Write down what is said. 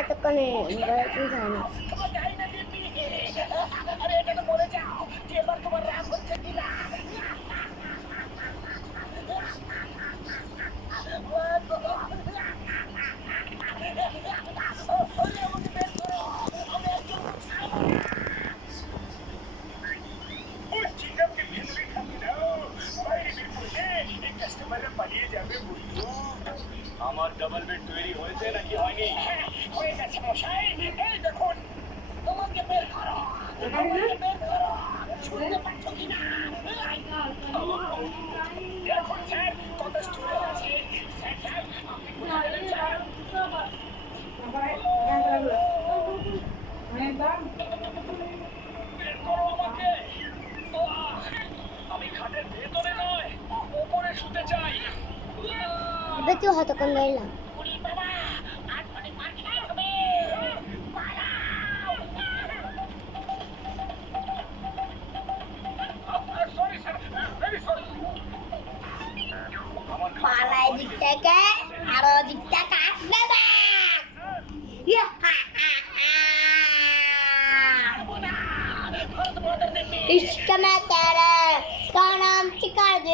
এতক্ষণে কি খায় না। আমার ডাবল বেড তৈরি হয়েছে নাকি হয়নি? হয়ে গেছে মশাই, এই দেখুন। তোমাকে বের করো, তোমাকে বের করো। শুনতে পাচ্ছ কিনা? দেখুন স্যার, কত স্টুডেন্ট আছে। স্যার স্যার, আপনি কোথায় গেলেন স্যার? বের করো আমাকে। আমি খাটের ভেতরে নয়, উপরে শুতে চাই। এবার তুই হতক্ষণ রইলাম। পালাই দিক থেকে আরো দিকটা কাটবে না। इश्क में तेरे का नाम चिका दे।